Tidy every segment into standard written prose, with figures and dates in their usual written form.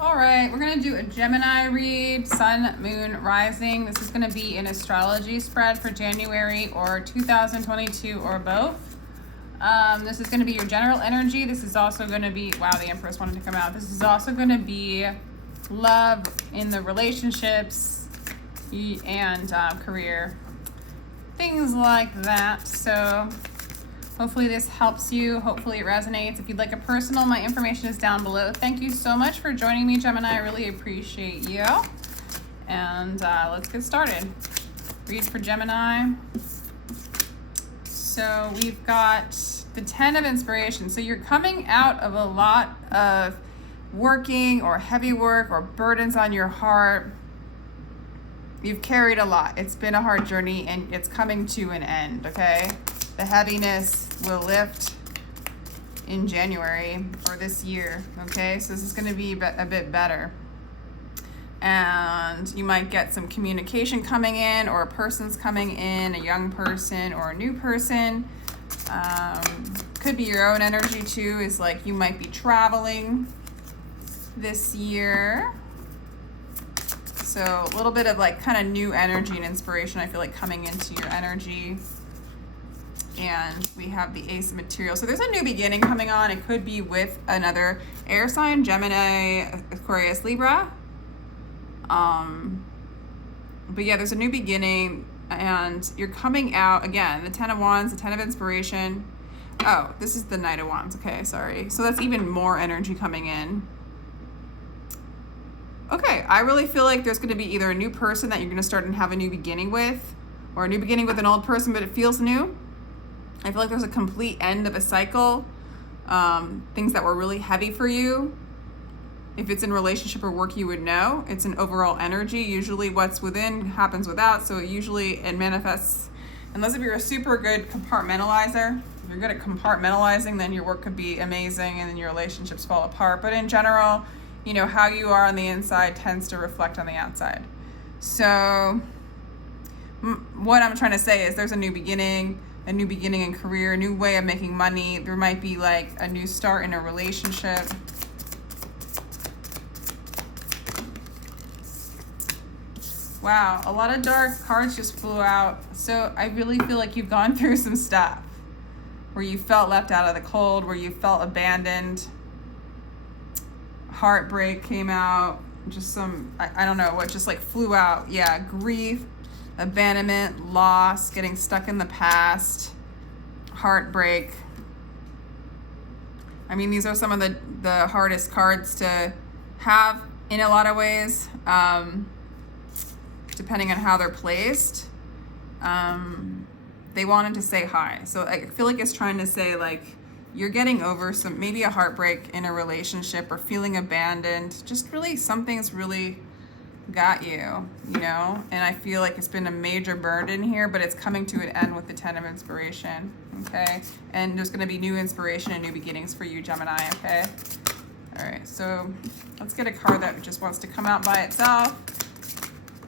All right, we're gonna do a Gemini read, Sun, Moon, Rising. This is gonna be an astrology spread for January or 2022 or both. This is gonna be your general energy. This is also gonna be, wow, the Empress wanted to come out. This is also gonna be love in the relationships and career, things like that. So hopefully this helps you. Hopefully it resonates. If you'd like a personal, my information is down below. Thank you so much for joining me, Gemini. I really appreciate you. And let's get started. Read for Gemini. So we've got the 10 of Inspiration. So you're coming out of a lot of working or heavy work or burdens on your heart. You've carried a lot. It's been a hard journey and it's coming to an end, okay? The heaviness will lift in January or this year, okay? So this is going to be a bit better. And you might get some communication coming in, or a person's coming in, a young person or a new person. Could be your own energy too, is like you might be traveling this year. So a little bit of like kind of new energy and inspiration, I feel like, coming into your energy. And we have the Ace of Material. So there's a new beginning coming on. It could be with another air sign, Gemini, Aquarius, Libra. But yeah, there's a new beginning and you're coming out, again, the 10 of Wands, the 10 of Inspiration. Oh, this is the Knight of Wands. Okay, sorry. So that's even more energy coming in. Okay, I really feel like there's going to be either a new person that you're going to start and have a new beginning with, or a new beginning with an old person, but it feels new. I feel like there's a complete end of a cycle. Things that were really heavy for you. If it's in relationship or work, you would know. It's an overall energy. Usually what's within happens without. So it manifests, unless if you're a super good compartmentalizer. If you're good at compartmentalizing, then your work could be amazing and then your relationships fall apart. But in general, you know, how you are on the inside tends to reflect on the outside. So what I'm trying to say is there's a new beginning in career, a new way of making money. There might be like a new start in a relationship. Wow, a lot of dark cards just flew out. So I really feel like you've gone through some stuff where you felt left out of the cold, where you felt abandoned. Heartbreak came out, just some, I don't know what just like flew out. Yeah, grief, abandonment, loss, getting stuck in the past, heartbreak. I mean, these are some of the hardest cards to have in a lot of ways, depending on how they're placed. They wanted to say hi. So I feel like it's trying to say like, you're getting over maybe a heartbreak in a relationship or feeling abandoned. Just really, something's really got you, you know? And I feel like it's been a major burden here, but it's coming to an end with the 10 of Inspiration, okay? And there's gonna be new inspiration and new beginnings for you, Gemini, okay? All right, so let's get a card that just wants to come out by itself.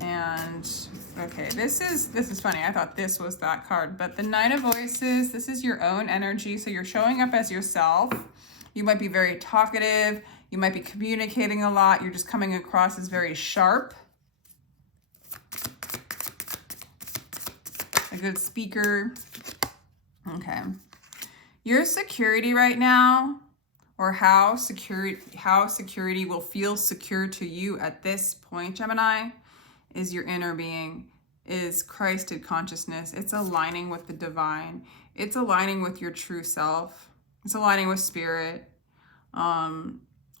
And okay, this is funny. I thought this was that card, but the Knight of Voices, this is your own energy. So you're showing up as yourself. You might be very talkative. You might be communicating a lot. You're just coming across as very sharp. A good speaker. Okay. Your security right now, or how security will feel secure to you at this point, Gemini, is your inner being, is Christed consciousness. It's aligning with the divine. It's aligning with your true self. It's aligning with spirit.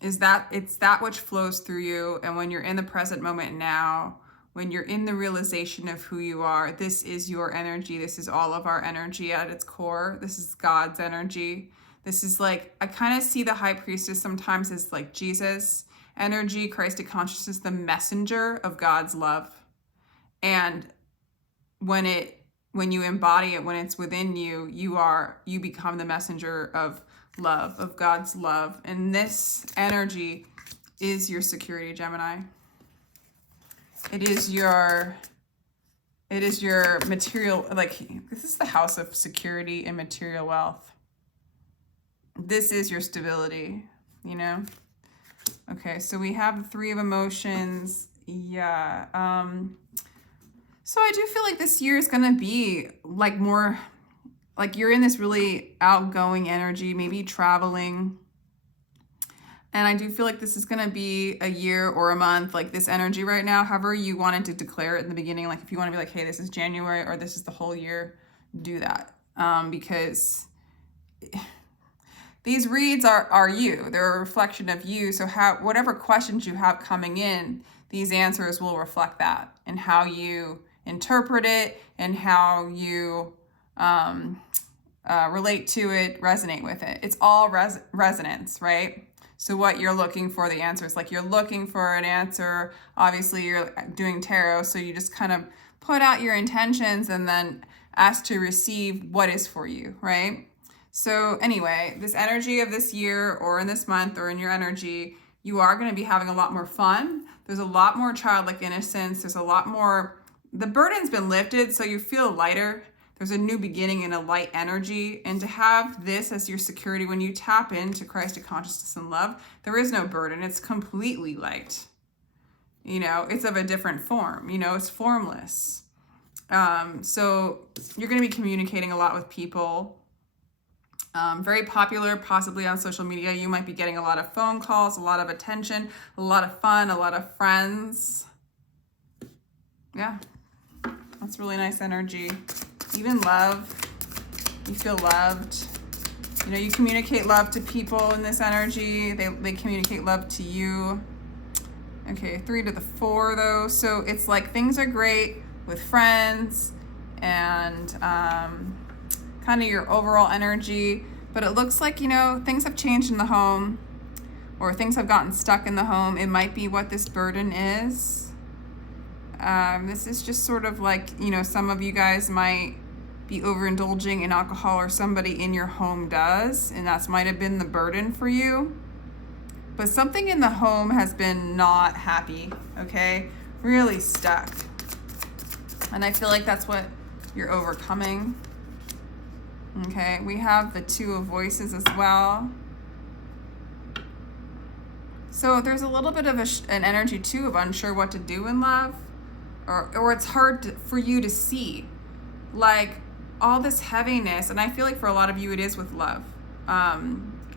It's that which flows through you. And when you're in the present moment now, when you're in the realization of who you are, this is your energy. This is all of our energy at its core. This is God's energy. This is like, I kind of see the High Priestess sometimes as like Jesus energy, Christed consciousness, the messenger of God's love. And when you embody it, when it's within you, you become the messenger of love, of God's love. And this energy is your security, Gemini. It is your material, like this is the house of security and material wealth. This is your stability, you know? Okay, so we have the Three of Emotions. Yeah. So I do feel like this year is going to be like more, like you're in this really outgoing energy, maybe traveling. And I do feel like this is going to be a year or a month, like this energy right now, however you wanted to declare it in the beginning. Like if you want to be like, hey, this is January or this is the whole year, do that. Because these reads are you. They're a reflection of you. So whatever questions you have coming in, these answers will reflect that and how you interpret it and how you relate to it, resonate with it. It's all resonance, right? So what you're looking for, the answers, like you're looking for an answer. Obviously, you're doing tarot, so you just kind of put out your intentions and then ask to receive what is for you, right? So anyway, this energy of this year or in this month or in your energy, you are going to be having a lot more fun. There's a lot more childlike innocence. There's a lot more, the burden's been lifted, so you feel lighter. There's a new beginning and a light energy. And to have this as your security, when you tap into Christ consciousness and love, there is no burden. It's completely light. You know, it's of a different form. You know, it's formless. So you're going to be communicating a lot with people. Very popular, possibly on social media. You might be getting a lot of phone calls, a lot of attention, a lot of fun, a lot of friends. Yeah, that's really nice energy. Even love, you feel loved. You know, you communicate love to people in this energy. They communicate love to you. Okay, 3 to the 4 though. So it's like things are great with friends and kind of your overall energy. But it looks like, you know, things have changed in the home or things have gotten stuck in the home. It might be what this burden is. This is just sort of like, you know, some of you guys might be overindulging in alcohol or somebody in your home does, and that's might have been the burden for you. But something in the home has been not happy, okay? Really stuck. And I feel like that's what you're overcoming. Okay, we have the 2 of Voices as well. So there's a little bit of an energy too of unsure what to do in love, or it's hard for you to see, like all this heaviness. And I feel like for a lot of you it is with love,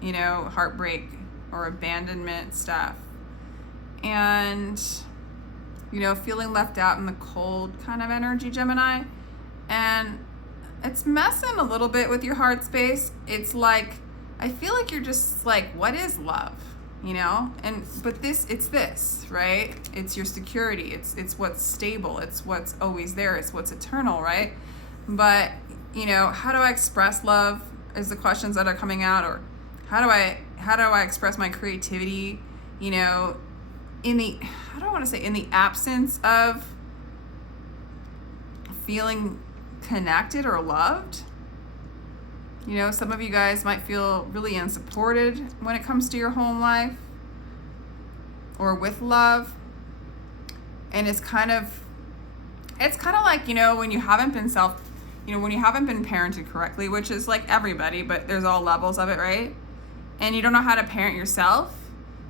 you know, heartbreak or abandonment stuff, and you know, feeling left out in the cold kind of energy, Gemini. And it's messing a little bit with your heart space. It's like, I feel like you're just like, what is love? You know? But it's this, right? It's your security. It's what's stable. It's what's always there. It's what's eternal, right? But, you know, how do I express love is the questions that are coming out, or how do I express my creativity, you know, in the absence of feeling connected or loved. You know, some of you guys might feel really unsupported when it comes to your home life or with love. And it's kind of like, you know, when you haven't been parented correctly, which is like everybody, but there's all levels of it, right? And you don't know how to parent yourself.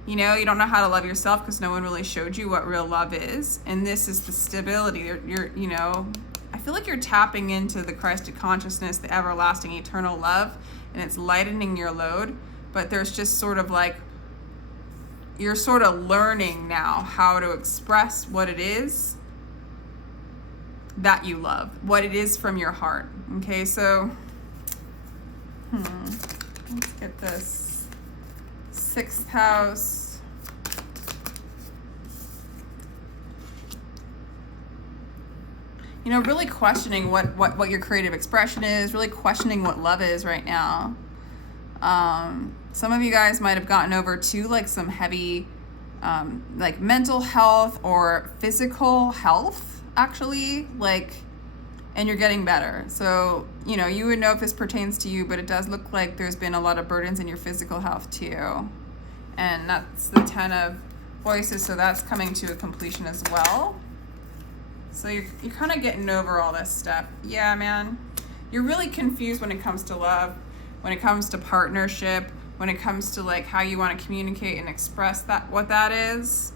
You know, you don't know how to love yourself because no one really showed you what real love is. And this is the stability. You're you know, I feel like you're tapping into the Christ consciousness, the everlasting eternal love, and it's lightening your load. But there's just sort of like, you're sort of learning now how to express what it is that you love, what it is from your heart. Okay, so let's get this 6th house. You know, really questioning what your creative expression is, really questioning what love is right now. Some of you guys might have gotten over to like some heavy like mental health or physical health, actually, like, and you're getting better. So, you know, you would know if this pertains to you, but it does look like there's been a lot of burdens in your physical health too. And that's the 10 of Voices, so that's coming to a completion as well. So you're kind of getting over all this stuff. Yeah, man. You're really confused when it comes to love, when it comes to partnership, when it comes to like how you want to communicate and express that, what that is.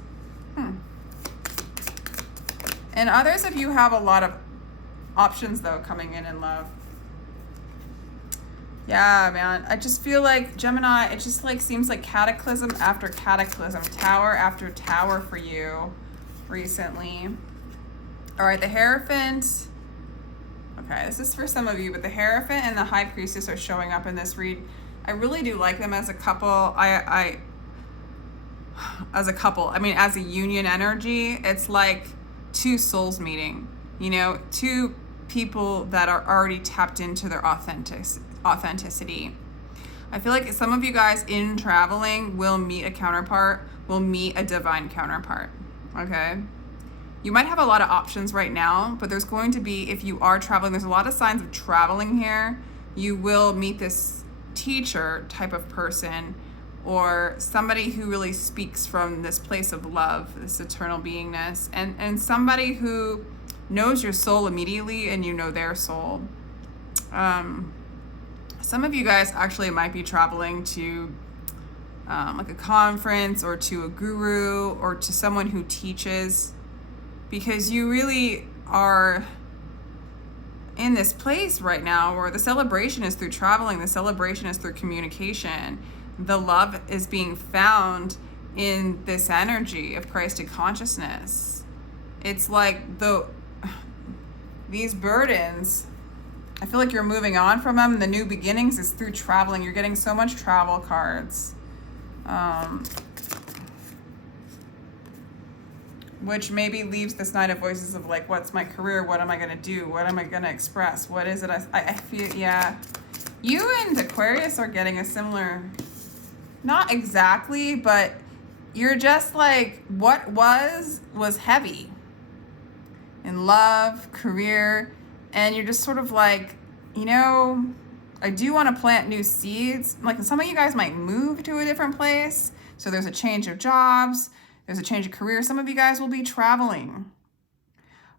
And others of you have a lot of options though coming in love. Yeah, man. I just feel like Gemini, it just like seems like cataclysm after cataclysm, tower after tower for you recently. All right, the Hierophant. Okay, this is for some of you, but the Hierophant and the High Priestess are showing up in this read. I really do like them as a couple. As a union energy, it's like two souls meeting, you know, two people that are already tapped into their authenticity. I feel like some of you guys in traveling will meet a counterpart, will meet a divine counterpart, okay? You might have a lot of options right now, but there's going to be, if you are traveling, there's a lot of signs of traveling here. You will meet this teacher type of person, or somebody who really speaks from this place of love, this eternal beingness, and somebody who knows your soul immediately and you know their soul. Some of you guys actually might be traveling to like a conference or to a guru or to someone who teaches, because you really are in this place right now where the celebration is through traveling, the celebration is through communication. The love is being found in this energy of Christed consciousness. It's like these burdens, I feel like you're moving on from them. The new beginnings is through traveling. You're getting so much travel cards. Which maybe leaves this Knight of Voices of like, what's my career? What am I going to do? What am I going to express? What is it? I feel, yeah. You and Aquarius are getting a similar, not exactly, but you're just like, what was heavy in love, career, and you're just sort of like, you know, I do want to plant new seeds. Like some of you guys might move to a different place. So there's a change of jobs. There's a change of career. Some of you guys will be traveling.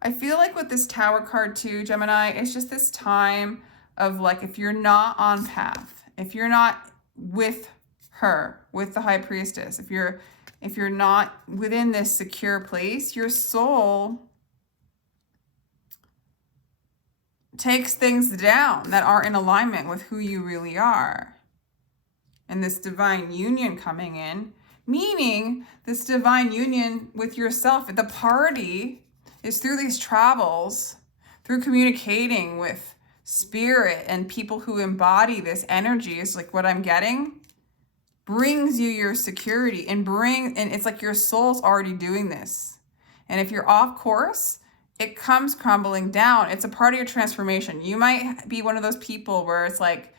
I feel like with this Tower card too, Gemini, it's just this time of like, if you're not on path, if you're not with her, with the High Priestess, if you're not within this secure place, your soul takes things down that are in alignment with who you really are. And this divine union coming in, meaning this divine union with yourself. The party is through these travels, through communicating with spirit and people who embody this energy, is like what I'm getting, brings you your security and it's like your soul's already doing this. And if you're off course, it comes crumbling down. It's a part of your transformation. You might be one of those people where it's like,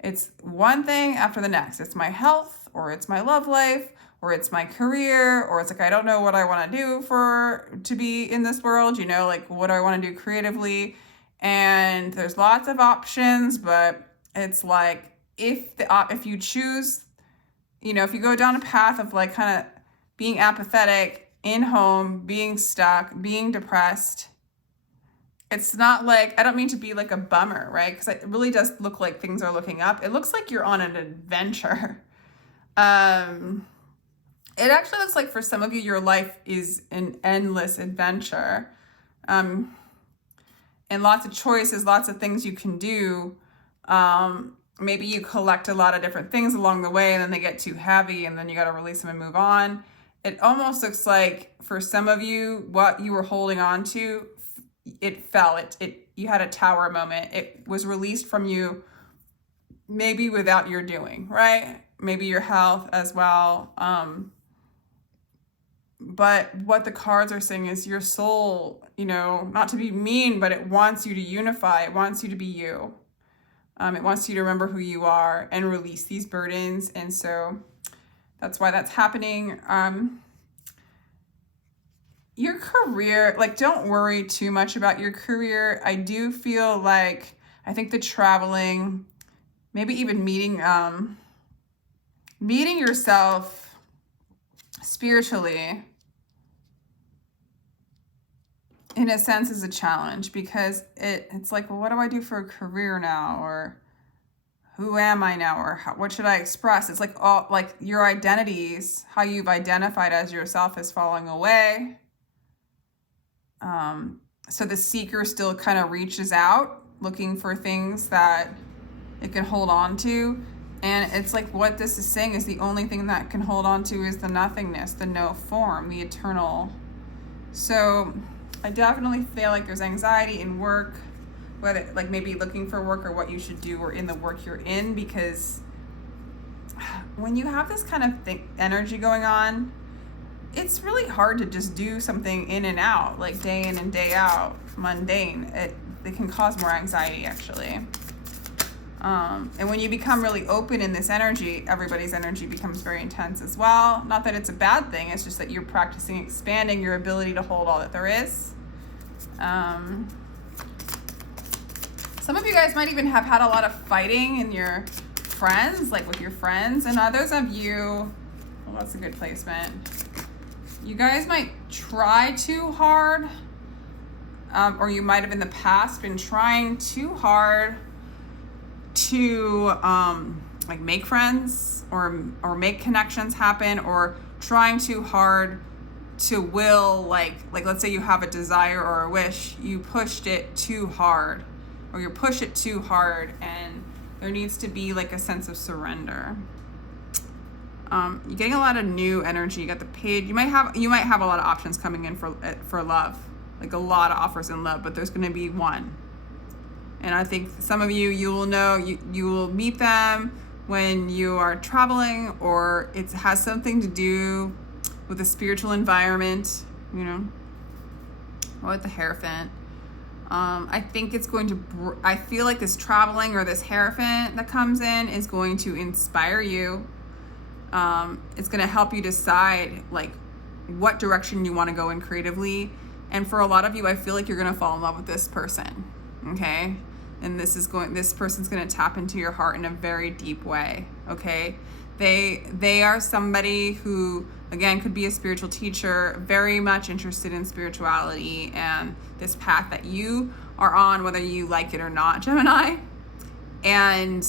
it's one thing after the next. It's my health, or it's my love life, or it's my career, or it's like, I don't know what I want to do to be in this world, you know, like what do I want to do creatively? And there's lots of options, but it's like, if you choose, you know, if you go down a path of like kind of being apathetic, in home, being stuck, being depressed, it's not like, I don't mean to be like a bummer, right? Because it really does look like things are looking up. It looks like you're on an adventure. It actually looks like for some of you, your life is an endless adventure. And lots of choices, lots of things you can do. Maybe you collect a lot of different things along the way and then they get too heavy and then you got to release them and move on. It almost looks like for some of you, what you were holding on to, it fell. You had a tower moment. It was released from you, maybe without your doing, right? Maybe your health as well. But what the cards are saying is your soul, you know, not to be mean, but it wants you to unify. It wants you to be you. It wants you to remember who you are and release these burdens. And so that's why that's happening. Your career, like, don't worry too much about your career. I do feel like, I think the traveling, maybe even meeting yourself spiritually, in a sense, is a challenge, because it's like, well, what do I do for a career now? Or who am I now, or what should I express? It's like all like your identities, how you've identified as yourself, is falling away. So the seeker still kind of reaches out, looking for things that it can hold on to. And it's like what this is saying is the only thing that can hold on to is the nothingness, the no form, the eternal. So I definitely feel like there's anxiety in work, whether like maybe looking for work or what you should do or in the work you're in, because when you have this kind of energy going on, it's really hard to just do something in and out, like day in and day out, mundane. It can cause more anxiety, actually. And when you become really open in this energy, everybody's energy becomes very intense as well. Not that it's a bad thing, it's just that you're practicing expanding your ability to hold all that there is. Some of you guys might even have had a lot of fighting in your friends, like with your friends, and others of you, well, that's a good placement. You guys might try too hard, or you might have in the past been trying too hard to like make friends or make connections happen, or trying too hard to will, like let's say you have a desire or a wish, you pushed it too hard, or you push it too hard, and there needs to be like a sense of surrender. You're getting a lot of new energy. You got the page. You might have a lot of options coming in for love, like a lot of offers in love, but there's going to be one. And I think some of you will know, you will meet them when you are traveling, or it has something to do with a spiritual environment, you know, or with the Hierophant. I think it's going to, I feel like this traveling or this Hierophant that comes in is going to inspire you. It's going to help you decide like what direction you want to go in creatively. And for a lot of you, I feel like you're going to fall in love with this person. Okay. And this person's going to tap into your heart in a very deep way. Okay. They are somebody who, again, could be a spiritual teacher, very much interested in spirituality and this path that you are on, whether you like it or not, Gemini. And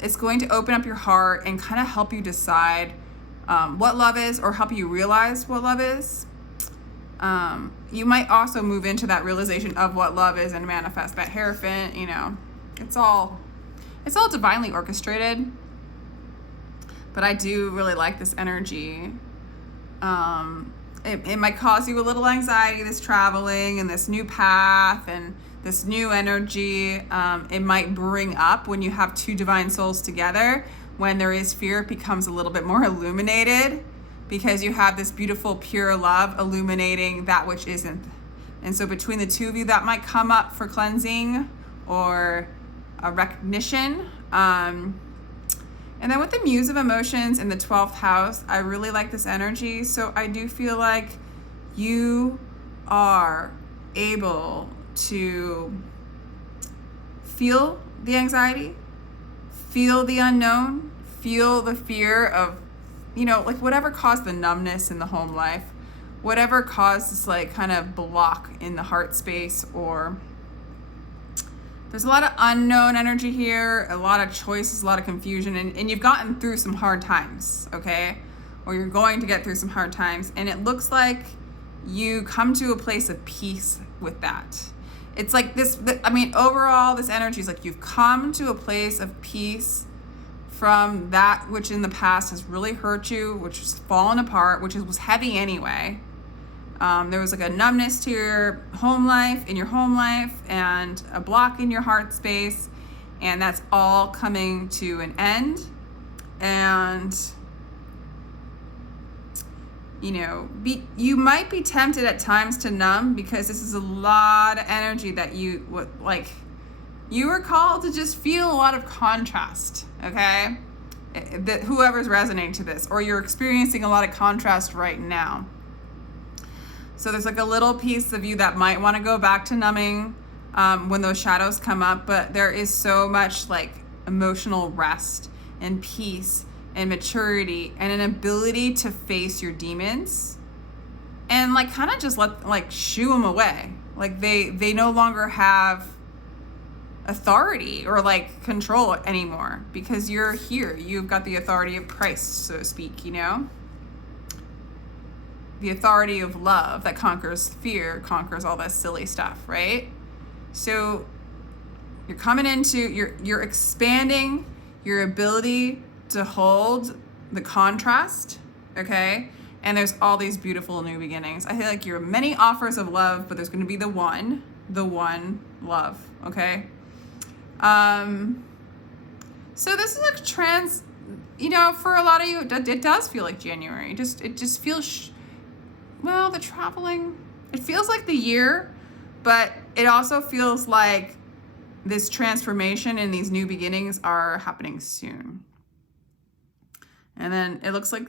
it's going to open up your heart and kind of help you decide what love is, or help you realize what love is. You might also move into that realization of what love is and manifest that Hierophant. You know, it's all divinely orchestrated. But I do really like this energy. It might cause you a little anxiety, this traveling and this new path and this new energy. It might bring up when you have two divine souls together. When there is fear, it becomes a little bit more illuminated, because you have this beautiful, pure love illuminating that which isn't. And so between the two of you, that might come up for cleansing or a recognition. And then with the Muse of Emotions in the 12th house, I really like this energy. So I do feel like you are able to feel the anxiety, feel the unknown, feel the fear of, you know, like whatever caused the numbness in the home life, whatever caused this like kind of block in the heart space, or there's a lot of unknown energy here, a lot of choices, a lot of confusion, and you've gotten through some hard times, okay? Or you're going to get through some hard times, and it looks like you come to a place of peace with that. It's like overall, this energy is like you've come to a place of peace from that which in the past has really hurt you, which has fallen apart, which was heavy anyway. There was like a numbness to your home life, and a block in your heart space, and that's all coming to an end. And you know, you might be tempted at times to numb, because this is a lot of energy that you were called to just feel a lot of contrast, okay? That whoever's resonating to this, or you're experiencing a lot of contrast right now. So there's like a little piece of you that might want to go back to numbing when those shadows come up, but there is so much like emotional rest and peace and maturity and an ability to face your demons and like kind of just shoo them away. Like they no longer have authority or like control anymore, because you're here. You've got the authority of Christ, so to speak, you know? The authority of love that conquers fear, conquers all this silly stuff, right? So you're coming into, you're expanding your ability to hold the contrast, okay? And there's all these beautiful new beginnings. I feel like you're many offers of love, but there's going to be the one love, okay? So this is like for a lot of you, it does feel like January. It just feels, the traveling, it feels like the year, but it also feels like this transformation and these new beginnings are happening soon. And then it looks like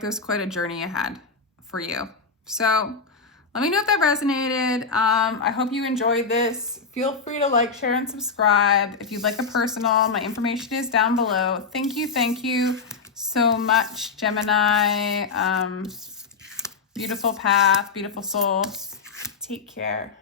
there's quite a journey ahead for you. So let me know if that resonated. I hope you enjoyed this. Feel free to like, share, and subscribe. If you'd like a personal, my information is down below. Thank you so much, Gemini. Beautiful path, beautiful soul. Take care.